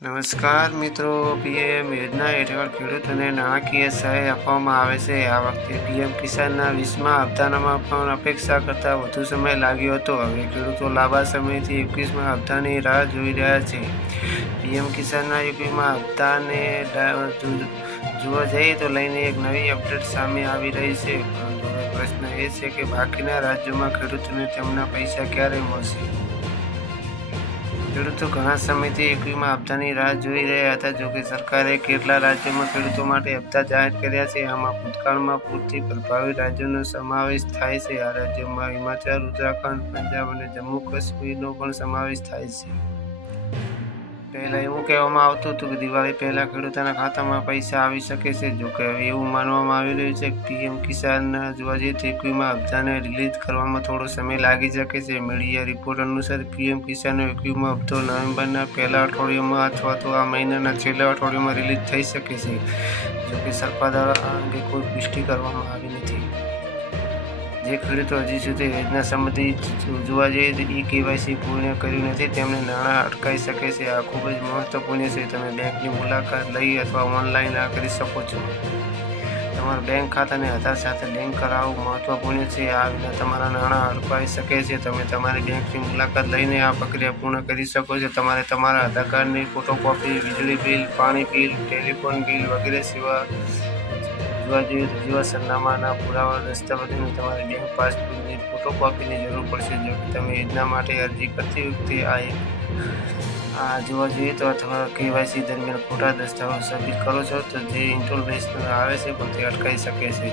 નમસ્કાર મિત્રો, પીએમ યોજના હેઠળ ખેડૂતોને નાણાકીય સહાય આપવામાં આવે છે. આ વખતે પીએમ કિસાનના 20મા હપ્તામાં પણ અપેક્ષા કરતાં વધુ સમય લાગ્યો હતો. હવે ખેડૂતો લાંબા સમયથી 21મા હપ્તાની રાહ જોઈ રહ્યા છે. પીએમ કિસાનના 21મા હપ્તાને જોવા જઈએ તો લઈને એક નવી અપડેટ સામે આવી રહી છે. પરંતુ હવે પ્રશ્ન એ છે કે બાકીના રાજ્યોમાં ખેડૂતોને તેમના પૈસા ક્યારે મળશે? ખેડૂતો ઘણા સમયથી 21મા હપ્તાની રાહ જોઈ રહ્યા હતા. જોકે સરકારે કેટલા રાજ્યોમાં ખેડૂતો માટે હપ્તા જાહેર કર્યા છે. આમાં ભૂતકાળમાં પૂરથી પ્રભાવિત રાજ્યોનો સમાવેશ થાય છે. આ રાજ્યોમાં હિમાચલ, ઉત્તરાખંડ, પંજાબ અને જમ્મુ કાશ્મીરનો પણ સમાવેશ થાય છે. પહેલા એવું કહેવામાં આવતું હતું કે દિવાળી પહેલા ખેડૂતોના ખાતામાં પૈસા આવી શકે છે. જોકે હવે એવું માનવામાં આવી રહ્યું છે કે પીએમ કિસાન જોવા જઈએ તો 21મા હપ્તાને રિલીઝ કરવામાં થોડો સમય લાગી શકે છે. મીડિયા રિપોર્ટ અનુસાર પીએમ કિસાનનો 21મો હપ્તો નવેમ્બરના પહેલા અઠવાડિયામાં અથવા તો આ મહિનાના છેલ્લા અઠવાડિયામાં રિલીઝ થઈ શકે છે. જોકે સરકાર દ્વારા આ અંગે કોઈ પુષ્ટિ કરવામાં આવી નથી. જે ખેડૂતો હજી સુધી યોજના સંબંધિત જોવા જઈએ તો કેવાયસી પૂર્ણ કર્યું નથી તેમને નાણાં અટકાઈ શકે છે. આ ખૂબ જ મહત્વપૂર્ણ છે. તમે બેંકની મુલાકાત લઈ અથવા ઓનલાઈન આ કરી શકો છો. તમારા બેંક ખાતાને આધાર સાથે લિંક કરાવવું મહત્વપૂર્ણ છે. આ વિના તમારા નાણાં અટકાઈ શકે છે. તમે તમારી બેંકની મુલાકાત લઈને આ પ્રક્રિયા પૂર્ણ કરી શકો છો. તમારે તમારા આધાર કાર્ડની ફોટોકોપી, વીજળી બિલ, પાણી બિલ, ટેલિફોન બિલ વગેરે જોવા જોઈએ તો જેવા સરનામાના પુરાવા દસ્તાવેજોની તમારી બેંક પાસબુકની ફોટોકોપીની જરૂર પડશે. જો કે તમે યોજના માટે અરજી કરતી વખતે આ જોવા જોઈએ તો અથવા કેવાયસી દરમિયાન ખોટા દસ્તાવેજો સબમિટ કરો છો તો જે ઇન્ટરનેશનલ આવે છે પણ તે અટકાઈ શકે છે.